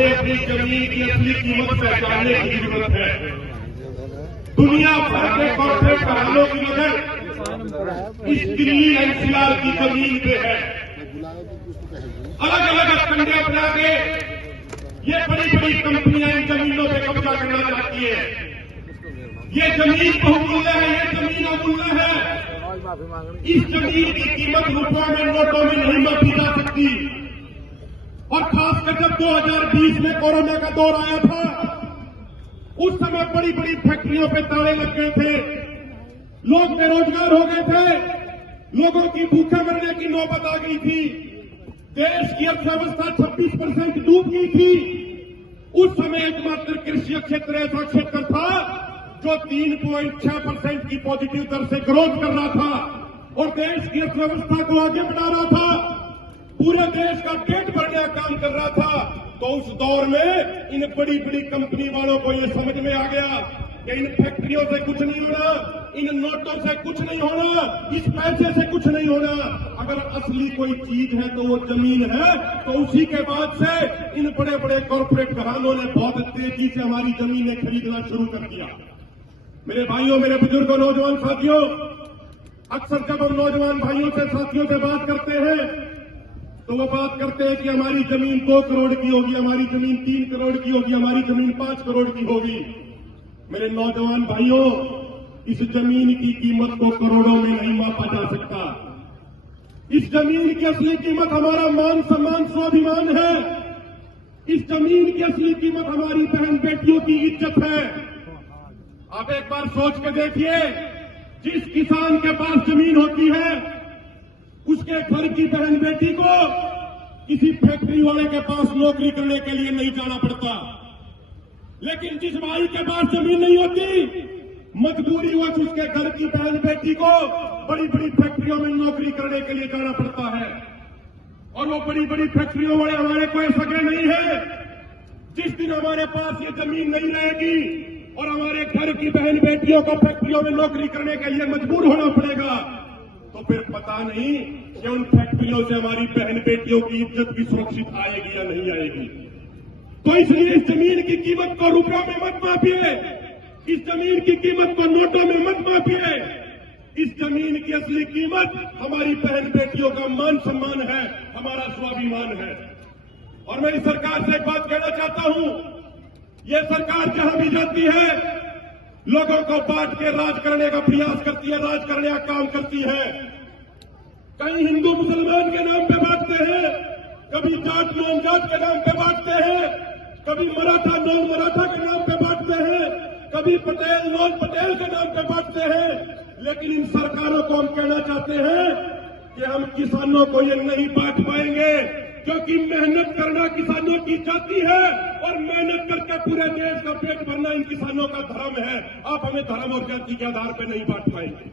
हमें अपनी जमीन की असली कीमत पहचानने की जरूरत है। दुनिया भर के कॉर्पोरेट घरानों की नजर इस दिल्ली एनसीआर की जमीन पे है। अलग अलग कंडे अपना के ये बड़ी बड़ी कंपनियां इन जमीनों पे कब्जा करना चाहती है। ये जमीन बहुमूल्य है, ये जमीन अमूल्य है। इस जमीन की कीमत रुपयों में, नोटों में नहीं मापी जा सकती। और खासकर जब 2020 में कोरोना का दौर आया था, उस समय बड़ी बड़ी फैक्ट्रियों पे ताले लग गए थे, लोग बेरोजगार हो गए थे, लोगों की भूखे मरने की नौबत आ गई थी, देश की अर्थव्यवस्था 26% डूब गई थी। उस समय एकमात्र कृषि क्षेत्र ऐसा क्षेत्र था जो 3.6% की पॉजिटिव दर से ग्रोथ कर रहा था और देश की अर्थव्यवस्था को आगे बढ़ा रहा था, पूरे देश का पेट भरने का काम कर रहा था। तो उस दौर में इन बड़ी बड़ी कंपनी वालों को यह समझ में आ गया कि इन फैक्ट्रियों से कुछ नहीं होना, इन नोटों से कुछ नहीं होना, इस पैसे से कुछ नहीं होना। अगर असली कोई चीज है तो वो जमीन है। तो उसी के बाद से इन बड़े बड़े कॉर्पोरेट घरानों ने बहुत तेजी से हमारी जमीनें खरीदना शुरू कर दिया। मेरे भाइयों, मेरे बुजुर्गों, नौजवान साथियों, अक्सर जब हम नौजवान भाइयों से, साथियों से बात करते हैं तो वो बात करते हैं कि हमारी जमीन 2 करोड़ की होगी, हमारी जमीन 3 करोड़ की होगी, हमारी जमीन 5 करोड़ की होगी। मेरे नौजवान भाइयों, इस जमीन की कीमत को करोड़ों में नहीं मापा जा सकता। इस जमीन की असली कीमत हमारा मान सम्मान, स्वाभिमान है। इस जमीन की असली कीमत हमारी बहन बेटियों की इज्जत है। आप एक बार सोच के देखिए, जिस किसान के पास जमीन होती है उसके घर की बहन बेटी को किसी फैक्ट्री वाले के पास नौकरी करने के लिए नहीं जाना पड़ता। लेकिन जिस भाई के पास जमीन नहीं होती, मजबूरीवश उसके घर की बहन बेटी को बड़ी बड़ी फैक्ट्रियों में नौकरी करने के लिए जाना पड़ता है। और वो बड़ी बड़ी फैक्ट्रियों वाले हमारे कोई सगे नहीं है। जिस दिन हमारे पास ये जमीन नहीं रहेगी और हमारे घर की बहन बेटियों को फैक्ट्रियों में नौकरी करने के लिए मजबूर होना पड़ेगा, तो फिर पता नहीं कि उन फैक्ट्रियों से हमारी बहन बेटियों की इज्जत भी सुरक्षित आएगी या नहीं आएगी। तो इसलिए इस जमीन की कीमत को रुपयों में मत मापिए, इस जमीन की कीमत को नोटों में मत मापिए। इस जमीन की असली कीमत हमारी बहन बेटियों का मान सम्मान है, हमारा स्वाभिमान है। और मैं इस सरकार से एक बात कहना चाहता हूं, ये सरकार जहां भी जाती है लोगों को बांट के राज करने का प्रयास करती है, राज करने का काम करती है। कहीं हिंदू मुसलमान के नाम पे बांटते हैं, कभी जाट नॉन जाट के नाम पे बांटते हैं, कभी मराठा नॉन मराठा के नाम पे बांटते हैं, कभी पटेल नॉन पटेल के नाम पे बांटते हैं। लेकिन इन सरकारों को हम कहना चाहते हैं कि हम किसानों को ये नहीं बांट पाएंगे, क्योंकि मेहनत करना किसानों की जाति है और मेहनत करके पूरे देश का पेट भरना इन किसानों का धर्म है। आप हमें धर्म और जाति के आधार पर नहीं बांट पाएंगे।